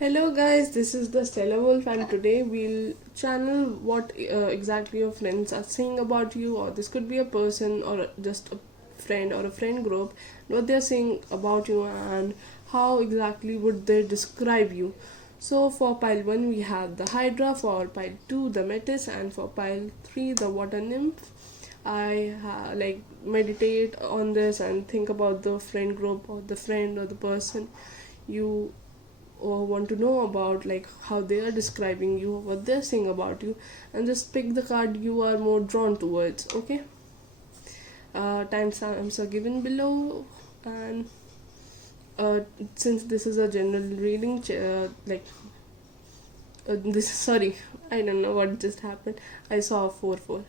Hello guys, this is the Stella Wolf, and today we'll channel what exactly your friends are saying about you, or this could be a person or just a friend or a friend group, what they're saying about you and how exactly would they describe you. So for pile 1 we have the Hydra, for pile 2 the METIS, and for pile 3 the water nymph. I like meditate on this and think about the friend group or the friend or the person you or want to know about, like how they are describing you, what they're saying about you, and just pick the card you are more drawn towards. Okay, timestamps are given below, and since this is a general reading, this sorry, I don't know what just happened. I saw a 4-4.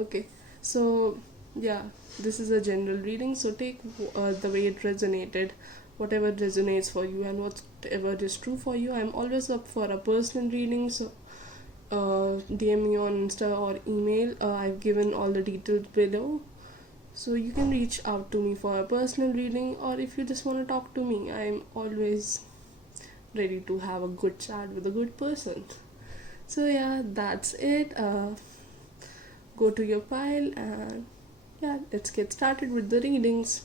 Okay, so yeah, this is a general reading, so take the way it resonated, whatever resonates for you and whatever is true for you. I'm always up for a personal reading, so DM me on Insta or email. I've given all the details below, so you can reach out to me for a personal reading, or if you just want to talk to me, I'm always ready to have a good chat with a good person. So yeah, that's it. Go to your pile, and yeah, let's get started with the readings.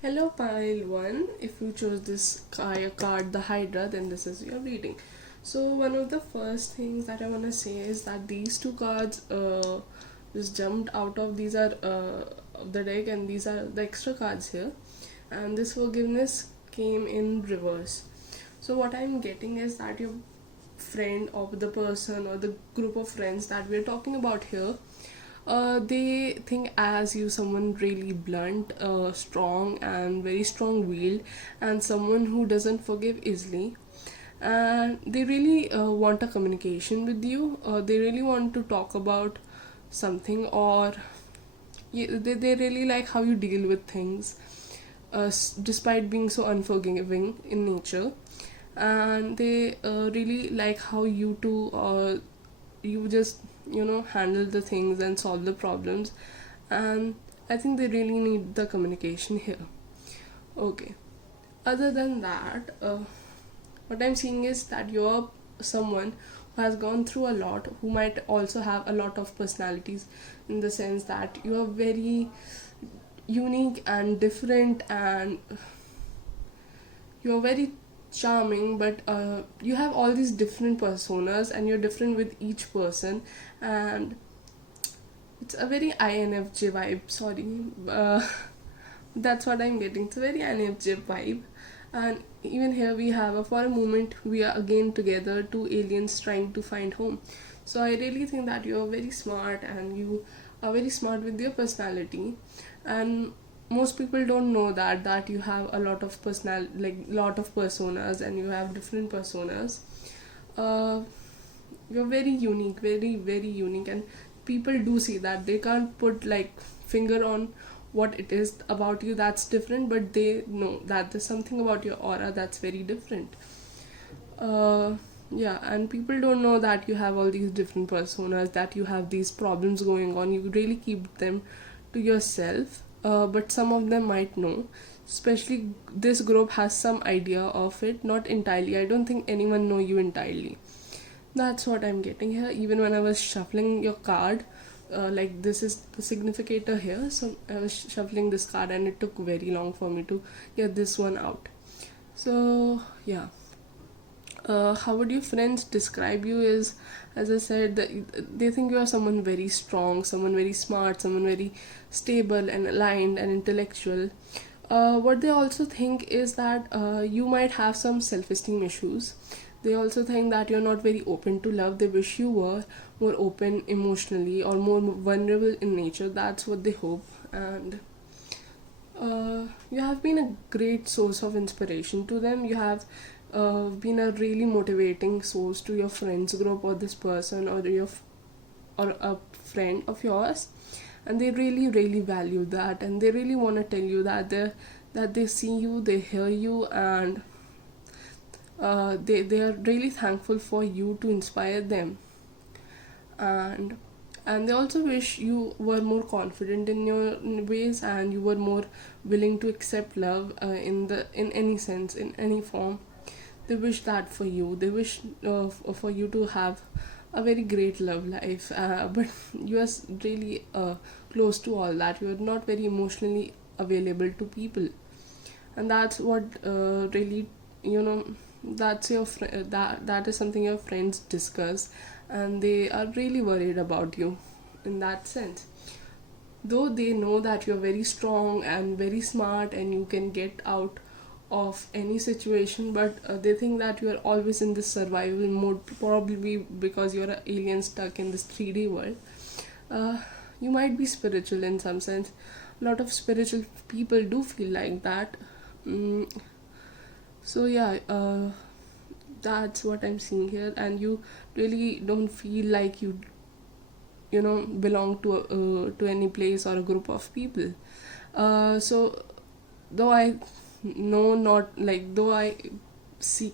Hello pile 1, if you chose this card, the Hydra, then this is your reading. So one of the first things that I want to say is that these two cards just jumped out of, these are of the deck, and these are the extra cards here, and this forgiveness came in reverse. So what I'm getting is that your friend or the person or the group of friends that we're talking about here, they think as you someone really blunt, strong, and very strong-willed, and someone who doesn't forgive easily. And they really want a communication with you. They really want to talk about something, or they really like how you deal with things, despite being so unforgiving in nature. And they really like how you two you just handle the things and solve the problems, and I think they really need the communication here. Okay, other than that, what I'm seeing is that you're someone who has gone through a lot, who might also have a lot of personalities, in the sense that you are very unique and different, and you are very charming, but you have all these different personas and you're different with each person, and it's a very INFJ vibe. Sorry, uh, that's what I'm getting. It's a very INFJ vibe. And even here we have a, for a moment we are again together, two aliens trying to find home. So I really think that you're very smart, and you are very smart with your personality, and most people don't know that you have a lot of lot of personas, and you have different personas. uh, you're very unique, very very unique, and people do see that. They can't put like finger on what it is about you that's different, but they know that there's something about your aura that's very different. uh, yeah, and people don't know that you have all these different personas, that you have these problems going on. You really keep them to yourself, but some of them might know. Especially this group has some idea of it, not entirely. I don't think anyone know you entirely. That's what I'm getting here. Even when I was shuffling your card, like this is the significator here, so I was shuffling this card and it took very long for me to get this one out. So yeah, how would your friends describe you is, as I said, that they think you are someone very strong, someone very smart, someone very stable and aligned and intellectual. What they also think is that you might have some self-esteem issues. They also think that you're not very open to love. They wish you were more open emotionally or more vulnerable in nature. That's what they hope. And you have been a great source of inspiration to them. You have been a really motivating source to your friends group, or this person, or or a friend of yours, and they really really value that, and they really want to tell you that they see you, they hear you, and they are really thankful for you to inspire them. And they also wish you were more confident in your ways, and you were more willing to accept love in any sense, in any form. they wish that for you. They wish for you to have a very great love life, but you are really close to all that. You are not very emotionally available to people, and that's what really, you know, that's your that is something your friends discuss, and they are really worried about you in that sense. Though they know that you're very strong and very smart and you can get out of any situation, but they think that you are always in this survival mode, probably because you're an alien stuck in this 3D world. uh, you might be spiritual in some sense. A lot of spiritual people do feel like that. mm, so yeah, that's what I'm seeing here, and you really don't feel like you know belong to any place or a group of people. So though I know, not like, though I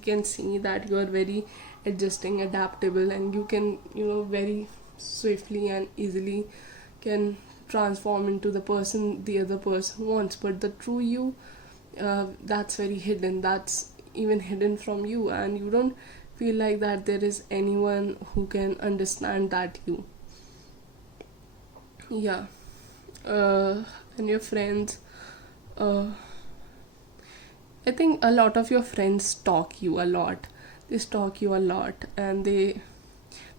can see that you are very adjusting, adaptable, and you can, you know, very swiftly and easily can transform into the person the other person wants, but the true you, that's very hidden. That's even hidden from you, and you don't feel like that there is anyone who can understand that you. Yeah. And your friends, uh, I think a lot of your friends stalk you a lot. They stalk you a lot, and they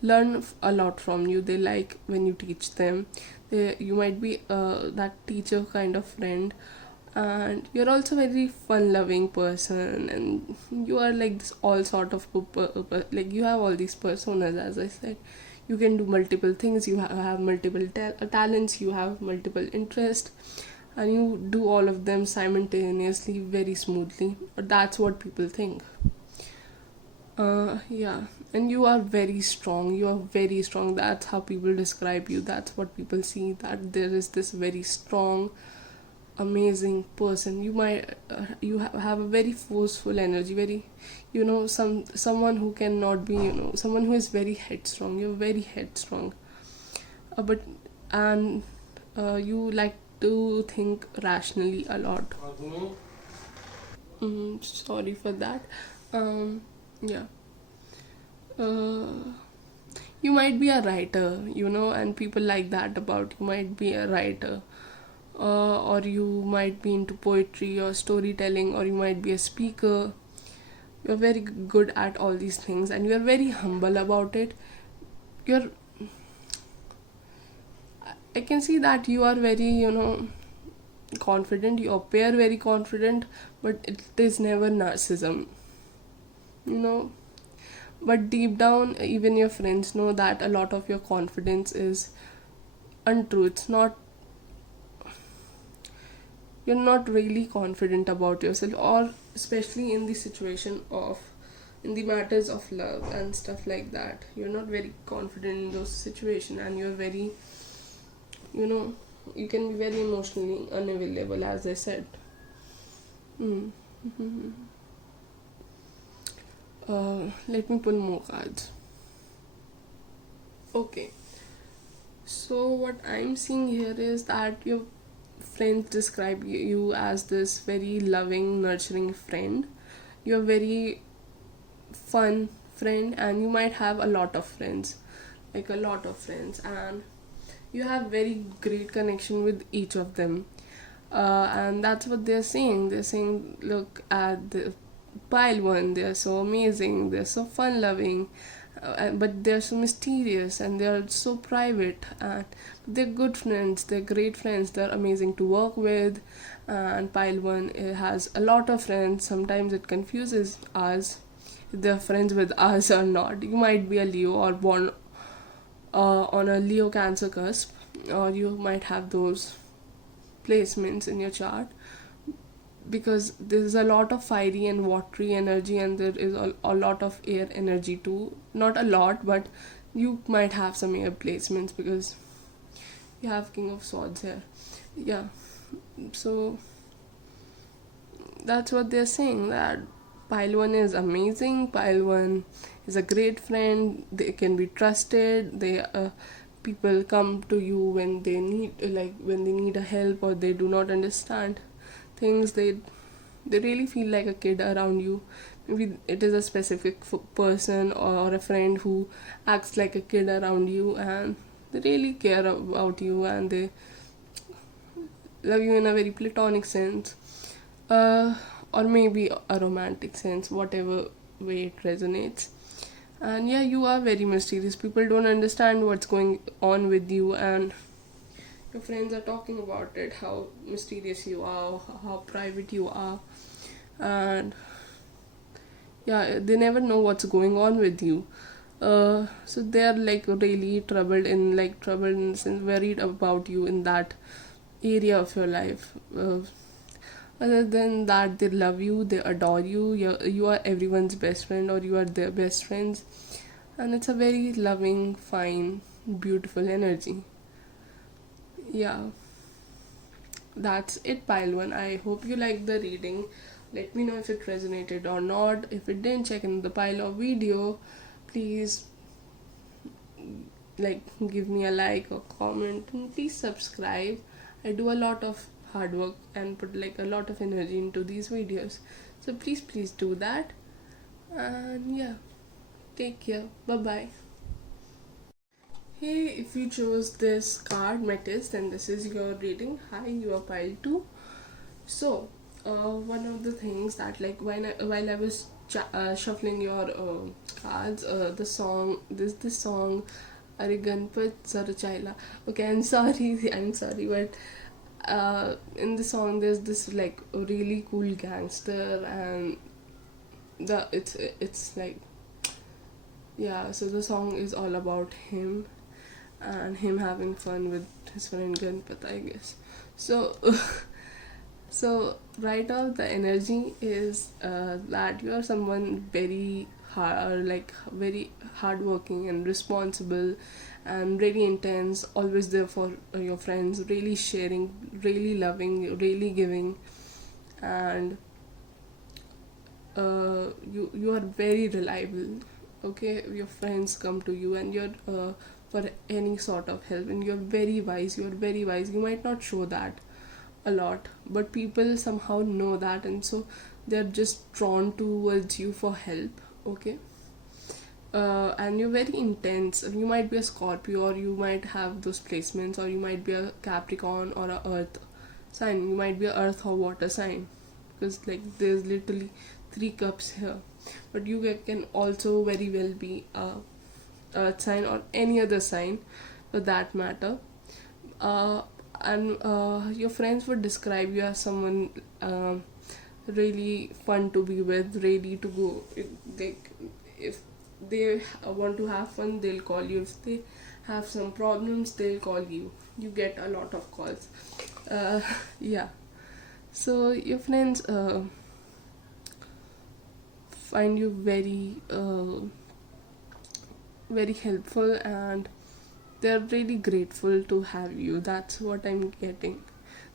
learn a lot from you. They like when you teach them. You might be that teacher kind of friend, and you're also very fun loving person, and you are like this all sort of like you have all these personas, as I said. You can do multiple things. You have multiple talents. You have multiple interests, and you do all of them simultaneously very smoothly. But that's what people think. Yeah, and you are very strong. You are very strong. That's how people describe you. That's what people see. That there is this very strong, amazing person. You might have a very forceful energy. Very, you know, someone who cannot be. You know, someone who is very headstrong. You're very headstrong. But and you like to think rationally a lot. Sorry for that. Yeah. uh, you might be a writer, you know, and people like that about you. Might be a writer, or you might be into poetry or storytelling, or you might be a speaker. You're very good at all these things, and you're very humble about it. You're I can see that you are very, you know, confident. You appear very confident, but it is never narcissism, you know. But deep down, even your friends know that a lot of your confidence is untrue. It's not, you're not really confident about yourself, or especially in the situation of, in the matters of love and stuff like that. You're not very confident in those situations, and you're very, you know, you can be very emotionally unavailable, as I said. mm. Let me pull more cards. Okay, so what I'm seeing here is that your friends describe you as this very loving, nurturing friend. You're very fun friend, and you might have a lot of friends, like a lot of friends, and you have very great connection with each of them. And that's what they're saying. They're saying, look at the pile one, they're so amazing, they're so fun loving, but they're so mysterious, and they're so private, and they're good friends, they're great friends, they're amazing to work with. And pile one has a lot of friends. Sometimes it confuses us if they're friends with us or not. You might be a Leo or born on a Leo Cancer cusp, or you might have those placements in your chart, because there's a lot of fiery and watery energy, and there is a lot of air energy too. Not a lot, but you might have some air placements, because you have King of Swords here. Yeah, so that's what they're saying, that pile one is amazing, pile one is a great friend, they can be trusted. They people come to you when they need, like when they need a help, or they do not understand things. They really feel like a kid around you. maybe it is a specific person or a friend who acts like a kid around you, and they really care about you, and they love you in a very platonic sense, uh, or maybe a romantic sense, whatever way it resonates. And yeah, you are very mysterious. People don't understand what's going on with you, and your friends are talking about it, how mysterious you are, how private you are, and yeah, they never know what's going on with you. So they are like really troubled in the sense, worried about you in that area of your life. Other than that, they love you, they adore you. You are everyone's best friend, or you are their best friends, and it's a very loving, fine, beautiful energy. Yeah, that's it, pile one. I hope you liked the reading. Let me know if it resonated or not. If it didn't, check in the pile of video. Please, like, give me a like or comment, and please subscribe. I do a lot of hard work and put like a lot of energy into these videos, so please do that. And yeah, take care. Bye bye. Hey, if you chose this card METIS, then this is your reading. Hi, you are pile 2. So, one of the things that, like, while I was shuffling your cards, the song, this song, Ariganpat Sarachaila. Okay, I'm sorry, I'm sorry, but in the song there's this like really cool gangster, and it's like, yeah. So the song is all about him and him having fun with his friend Ganpat, I guess. So so right now the energy is that you are someone very hard, like very hardworking and responsible, and really intense, always there for your friends, really sharing, really loving, really giving, and you are very reliable. Okay, your friends come to you, and you're for any sort of help, and you're very wise. You're very wise. You might not show that a lot, but people somehow know that, and so they're just drawn towards you for help. Okay. And you're very intense. You might be a Scorpio, or you might have those placements, or you might be a Capricorn or a Earth sign. You might be a Earth or Water sign, because like there's literally 3 cups here. But you can also very well be a Earth sign or any other sign, for that matter. Uh, and your friends would describe you as someone really fun to be with, ready to go. If they want to have fun, they'll call you. If they have some problems, they'll call you. You get a lot of calls. Yeah. So your friends find you very helpful, and they're really grateful to have you. That's what I'm getting.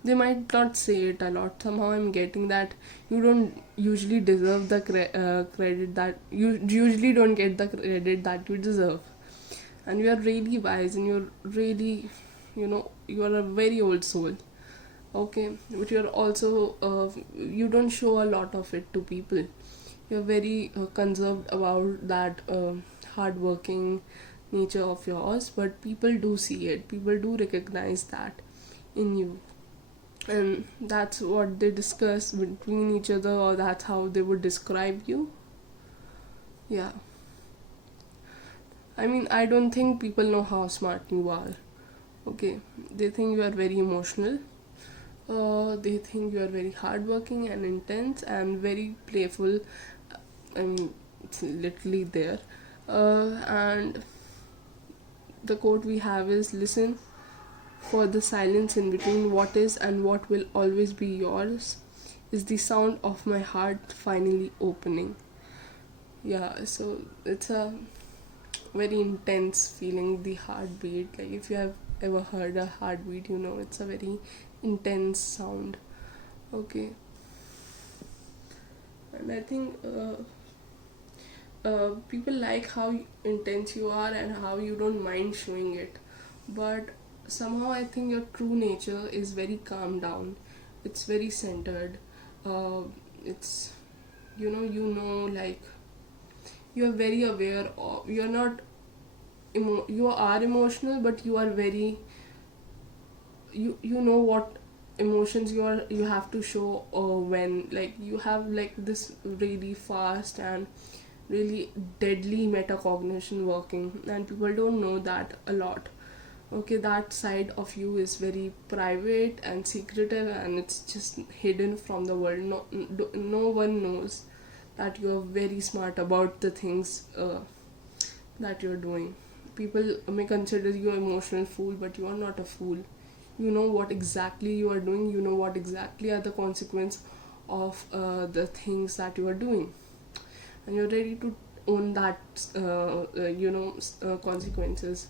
They might not say it a lot. Somehow I'm getting that you don't usually deserve the credit that you usually don't get the credit that you deserve. And you are really wise, and you're really, you are a very old soul. Okay, but you're also you don't show a lot of it to people. You're very conserved about that hardworking nature of yours, but people do see it. People do recognize that in you, and that's what they discuss between each other, or that's how they would describe you. Yeah, I mean, I don't think people know how smart you are. Okay, they think you are very emotional. They think you are very hardworking and intense and very playful. I mean, it's literally there. And the quote we have is, listen for the silence in between what is and what will always be yours is the sound of my heart finally opening. Yeah, so it's a very intense feeling, the heartbeat. Like, if you have ever heard a heartbeat, it's a very intense sound. Okay. And I think people like how intense you are and how you don't mind showing it, but somehow I think your true nature is very calm down. It's very centered. It's like you are very aware of, you're not you are emotional, but you are very, you know what emotions you have to show, or when like you have like this really fast and really deadly metacognition working, and people don't know that a lot. Okay, that side of you is very private and secretive, and it's just hidden from the world. No one knows that you're very smart about the things that you're doing. People may consider you an emotional fool, but you are not a fool. You know what exactly you are doing, you know what exactly are the consequence of the things that you are doing, and you're ready to own that consequences.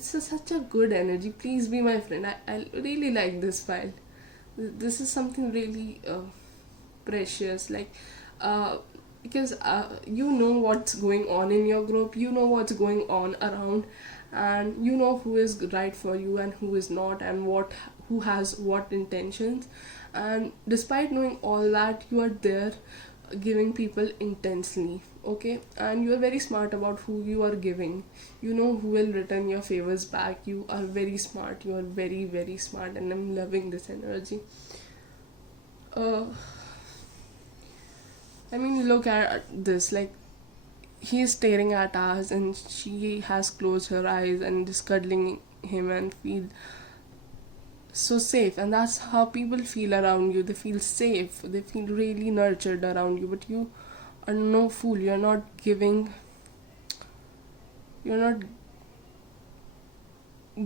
Such a good energy. Please be my friend. I really like this file. This is something really precious, like uh, because you know what's going on in your group, you know what's going on around, and you know who is right for you and who is not, and who has what intentions. And despite knowing all that, you are there giving people intensely. Okay, and you are very smart about who you are giving. You know who will return your favors back. You are very smart, you are very very smart, and I'm loving this energy. uh I mean, look at this. Like, he's staring at us, and she has closed her eyes and just cuddling him and feel so safe. And that's how people feel around you. They feel safe. They feel really nurtured around you. But you are no fool. You're not giving. You're not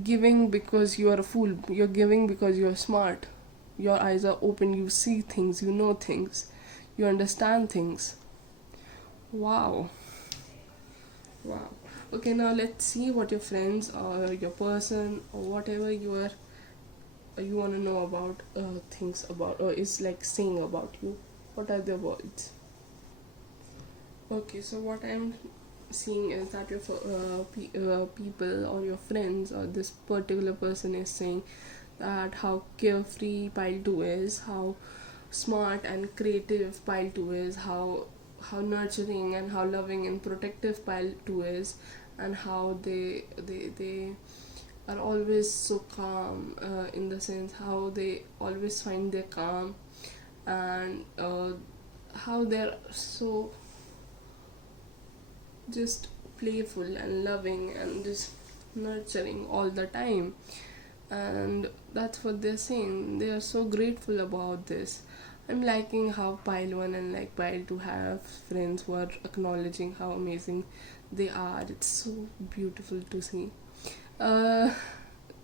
giving because you are a fool. You're giving because you're smart. Your eyes are open. You see things. You know things. You understand things. Wow. Wow. Okay, now let's see what your friends or your person or whatever you want to know about things about, or is like saying about you. What are their words? Okay, so what I'm seeing is that your people or your friends or this particular person is saying that how carefree pile 2 is, how smart and creative pile 2 is, how nurturing and how loving and protective pile 2 is, and how they are always so calm, in the sense how they always find their calm, and how they're so just playful and loving and just nurturing all the time. And that's what they're saying. They are so grateful about this. I'm liking how pile 1 and like pile 2 have friends who are acknowledging how amazing they are. It's so beautiful to see. uh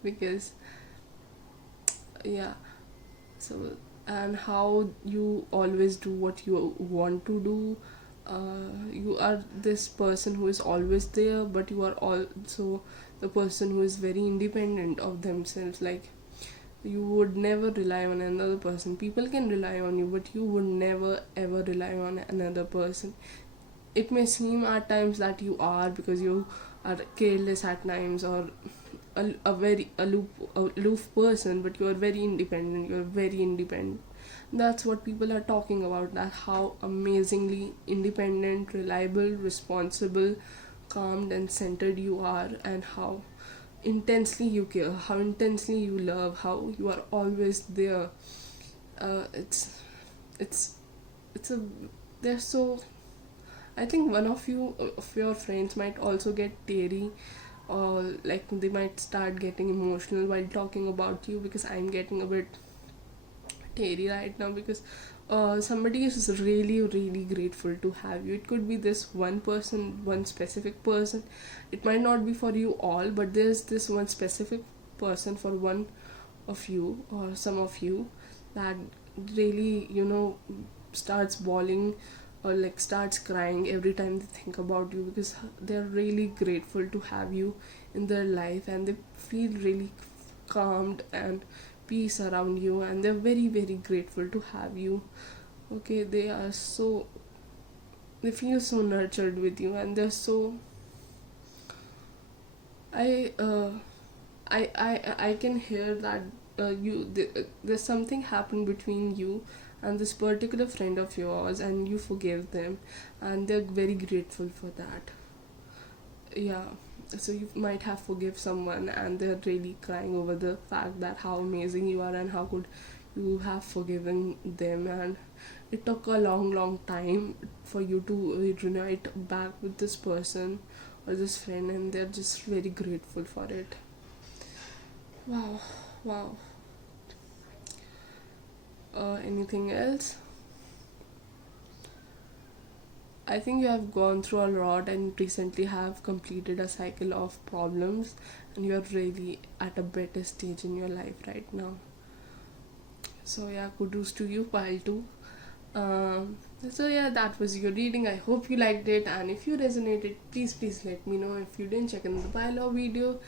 because yeah, so, and how you always do what you want to do. You are this person who is always there, but you are also the person who is very independent of themselves. Like, you would never rely on another person. People can rely on you, but you would never ever rely on another person. It may seem at times that you are, because you are careless at times, or a very aloof person, but you are very independent. You are very independent. That's what people are talking about, that how amazingly independent, reliable, responsible, calmed and centered you are, and how intensely you care, how intensely you love, how you are always there. It's it's a they're so, I think one of your friends might also get teary, or like they might start getting emotional while talking about you, because I'm getting a bit teary right now, because somebody is really really grateful to have you. It could be this one person, one specific person. It might not be for you all, but there's this one specific person for one of you or some of you that really, starts bawling or like starts crying every time they think about you, because they're really grateful to have you in their life, and they feel really calmed and peace around you, and they're very very grateful to have you. Okay, they feel so nurtured with you, and they're so, I I can hear that there's something happened between you and this particular friend of yours, and you forgive them, and they're very grateful for that. Yeah, so you might have forgive someone and they're really crying over the fact that how amazing you are and how could you have forgiven them, and it took a long time for you to reunite back with this person or this friend, and they're just very grateful for it. Wow. Wow. Anything else? I think you have gone through a lot and recently have completed a cycle of problems, and you're really at a better stage in your life right now. So yeah, kudos to you, pile 2. So yeah, that was your reading. I hope you liked it, and if you resonated, please let me know. If you didn't, check in the pile video,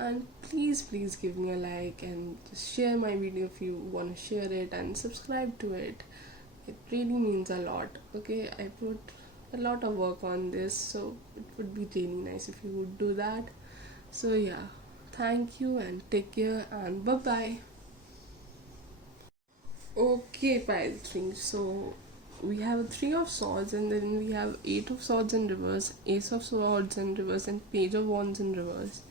and please give me a like and just share my video if you want to share it, and subscribe to it. It really means a lot. Okay, I put a lot of work on this, so it would be really nice if you would do that. So yeah, thank you and take care, and bye bye. Okay, pile 3. So we have a 3 of swords, and then we have 8 of swords in reverse, ace of swords in reverse, and page of wands in reverse.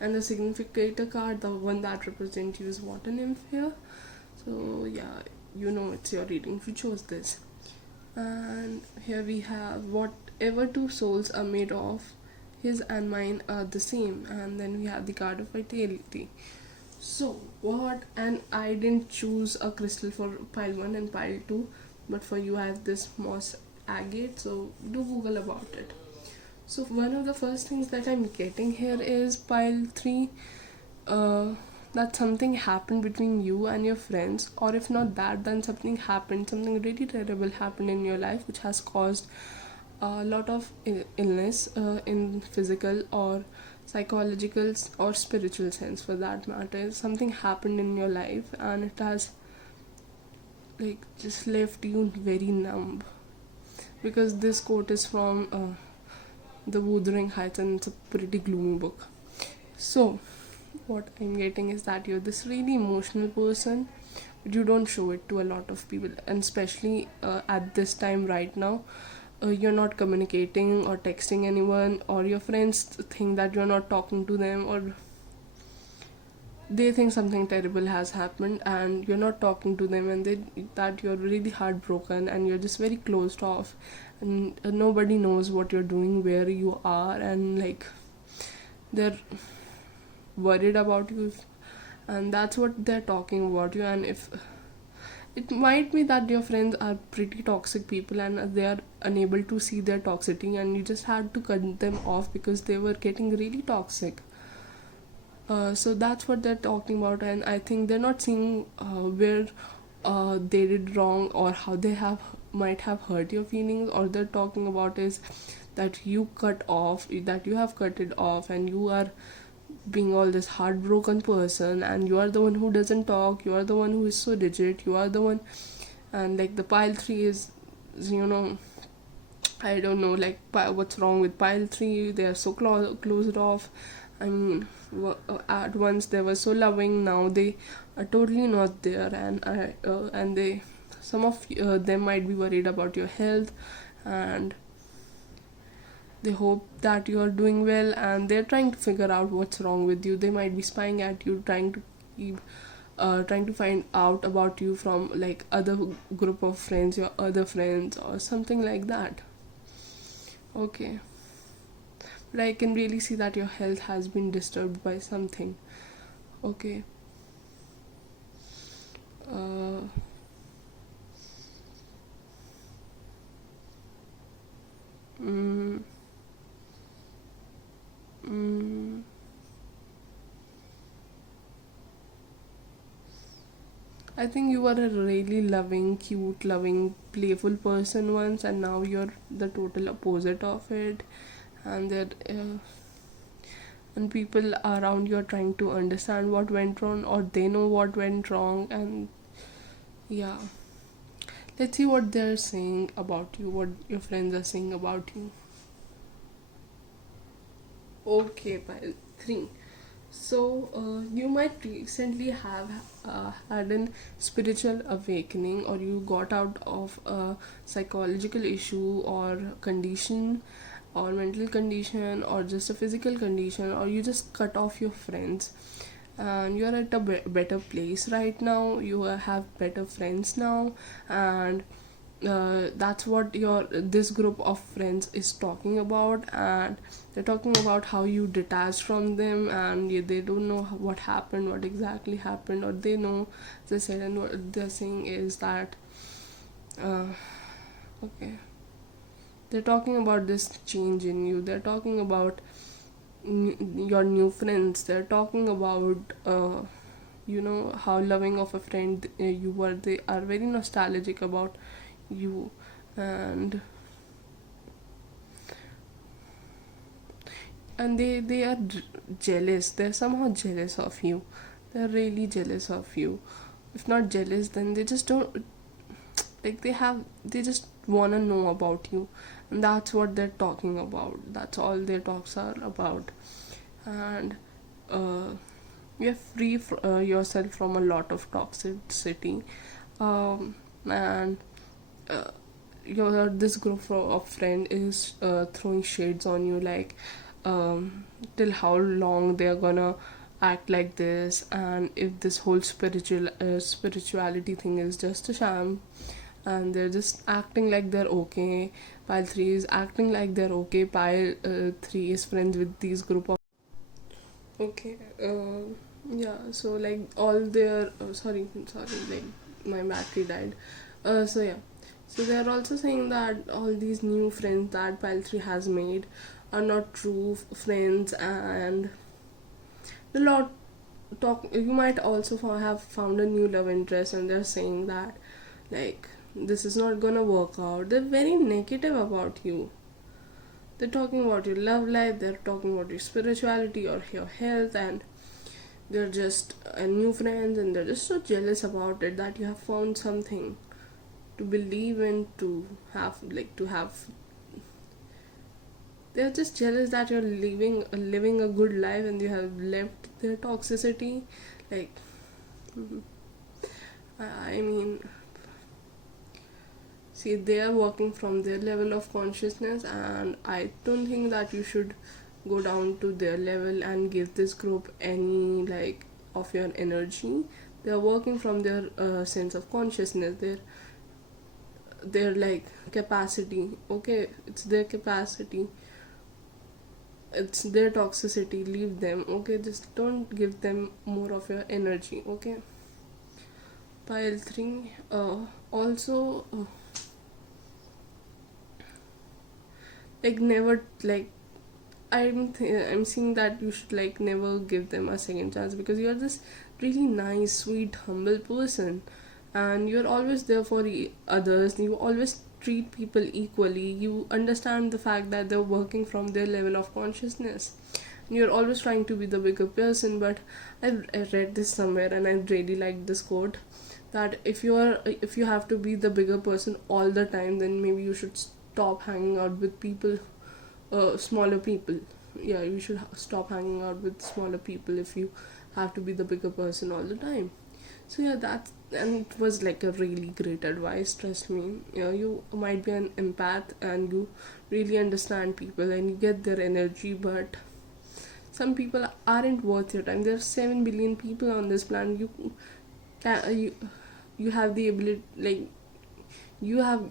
And the significator card, the one that represents you, is water nymph here. So yeah, you know it's your reading if you chose this. And here we have whatever two souls are made of, his and mine are the same. And then we have the card of vitality. So what, and I didn't choose a crystal for pile 1 and pile 2, but for you I have this moss agate, so do google about it. So one of the first things that I'm getting here is pile 3, that something happened between you and your friends, or if not that, then something really terrible happened in your life, which has caused a lot of illness, in physical or psychological or spiritual sense, for that matter. Something happened in your life and it has like just left you very numb, because this quote is from the Wuthering Heights, and it's a pretty gloomy book. So what I'm getting is that you're this really emotional person, but you don't show it to a lot of people, and especially at this time right now. You're not communicating or texting anyone, or your friends think that you're not talking to them, or they think something terrible has happened and you're not talking to them, and that you're really heartbroken and you're just very closed off, and nobody knows what you're doing, where you are, and like they're worried about you, and that's what they're talking about you. And if it might be that your friends are pretty toxic people and they are unable to see their toxicity, and you just had to cut them off because they were getting really toxic. So that's what they're talking about, and I think they're not seeing where they did wrong or how they might have hurt your feelings. Or they're talking about is that you have cut it off, and you are being all this heartbroken person, and you are the one who doesn't talk, you are the one who is so rigid, you are the one. And like the pile 3 is, I don't know, like what's wrong with pile 3. They are so closed off. I mean, at once they were so loving, now they are totally not there, and they, some of them might be worried about your health, and they hope that you are doing well, and they're trying to figure out what's wrong with you. They might be spying at you, trying to find out about you from like other group of friends, your other friends, or something like that. Okay, but I can really see that your health has been disturbed by something. Okay. mm, mm, I think you were a really loving, cute, loving, playful person once, and now you're the total opposite of it. And and people around you are trying to understand what went wrong, or they know what went wrong, and yeah. Let's see what they're saying about you, what your friends are saying about you. Okay, pile 3. So, you might recently have had an spiritual awakening, or you got out of a psychological issue or condition, or mental condition, or just a physical condition, or you just cut off your friends and you're at a better place right now. You have better friends now, and that's what your this group of friends is talking about, and they're talking about how you detached from them, and they don't know what happened, what exactly happened, or they know, as I said, and what they're saying is that uh, okay, they're talking about this change in you. They're talking about your new friends. They're talking about how loving of a friend you were. They are very nostalgic about you, and they are jealous. They're somehow jealous of you. They're really jealous of you. If not jealous, then they just don't, like, they just want to know about you, and that's what they're talking about. That's all their talks are about. And uh, you free yourself from a lot of toxicity, and uh, your this group of friend is throwing shades on you, like, till how long they're gonna act like this, and if this whole spirituality thing is just a sham, and they're just acting like they're okay. Pile 3 is acting like they're okay. Pile 3 is friends with these group of, okay, yeah, so like all their sorry, like my battery died. So yeah, so they're also saying that all these new friends that Pile 3 has made are not true friends, and a lot talk. You might also have found a new love interest, and they're saying that, like, this is not gonna work out. They're very negative about you. They're talking about your love life, they're talking about your spirituality or your health, and they're just new friends, and they're just so jealous about it that you have found something to believe in, to have. They're just jealous that you're living a good life, and you have left their toxicity. Like, mhm. I mean, see, they are working from their level of consciousness, and I don't think that you should go down to their level and give this group any, like, of your energy. They are working from their sense of consciousness, their like capacity. Okay, it's their capacity, it's their toxicity. Leave them. Okay, just don't give them more of your energy. Okay. Pile 3, also, like, never, like, I'm seeing that you should, like, never give them a second chance, because you're this really nice, sweet, humble person, and you're always there for others. You always treat people equally. You understand the fact that they're working from their level of consciousness. You're always trying to be the bigger person. But I read this somewhere, and I really liked this quote, that if you have to be the bigger person all the time, then maybe you should stop hanging out with people, smaller people. Yeah, you should stop hanging out with smaller people if you have to be the bigger person all the time. So yeah, that's, and it was like a really great advice. Trust me, you might be an empath, and you really understand people, and you get their energy, but some people aren't worth your time. There are 7 billion people on this planet. You have the ability, like, you have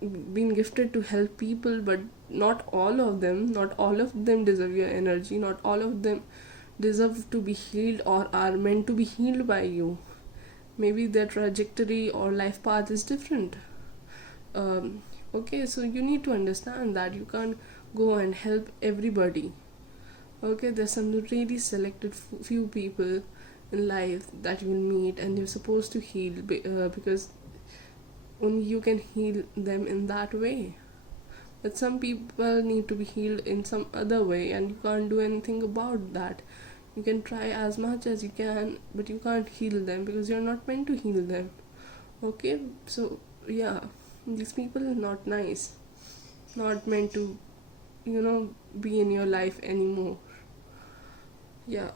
been gifted to help people, but not all of them deserve your energy. Not all of them deserve to be healed or are meant to be healed by you. Maybe their trajectory or life path is different. Okay, so you need to understand that you can't go and help everybody. Okay, there's some really selected few people in life that you will meet, and you're supposed to heal, because only you can heal them in that way. But some people need to be healed in some other way, and you can't do anything about that. You can try as much as you can, but you can't heal them, because you're not meant to heal them. Okay, so yeah, these people are not nice, not meant to, be in your life anymore. Yeah,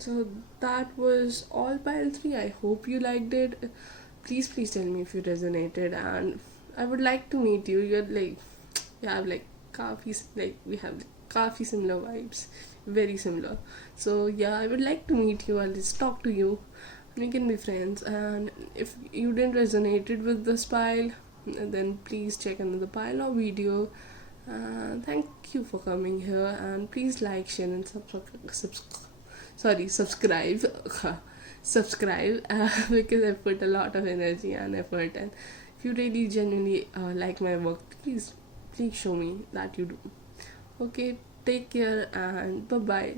So that was all pile 3. I hope you liked it. Please tell me if you resonated, and I would like to meet you. You're like, you have like we have like coffee similar vibes, very similar. So yeah, I would like to meet you. I'll just talk to you. We can be friends. And if you didn't resonated with this pile, then please check another pile or video. Thank you for coming here, and please like, share, and subscribe. Subscribe because I put a lot of energy and effort, and if you really genuinely like my work, please show me that you do. Okay, take care and bye bye.